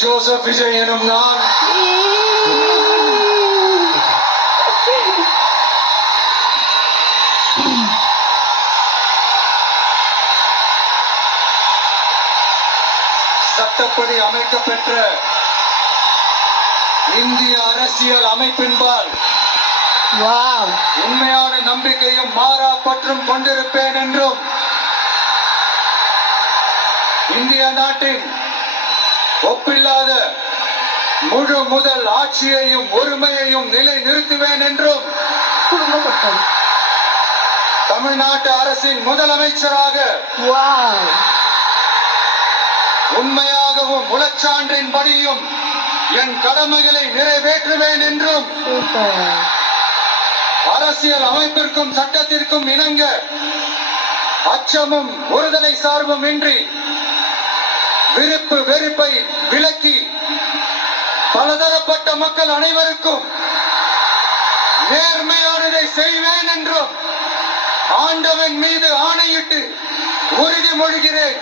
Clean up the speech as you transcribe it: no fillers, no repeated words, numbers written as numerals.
Joseph Vijay எனும் நான் சட்டப்படி அமைக்கப்பெற்ற இந்திய அரசியல் அமைப்பின்பால் உண்மையான நம்பிக்கையும் மாறா பற்றும் கொண்டிருப்பேன் என்றும் இந்திய நாட்டின் ஒப்பில்லாத முழு முதல் ஆட்சியையும் ஒருமையையும் நிலை நிறுத்துவேன் என்றும் தமிழ்நாட்டு அரசின் முதலமைச்சராக உண்மையாகவும் உளச்சான்றின் படியும் என் கடமைகளை நிறைவேற்றுவேன் என்றும் அரசியல் அமைப்பிற்கும் சட்டத்திற்கும் இணங்க அச்சமும் ஒருதலை சார்பும் இன்றி விருப்பு வெறுப்பை விலக்கி பலதரப்பட்ட மக்கள் அனைவருக்கும் நேர்மையானதை செய்வேன் என்றும் ஆண்டவன் மீது ஆணையிட்டு உறுதிமொழிகிறேன்.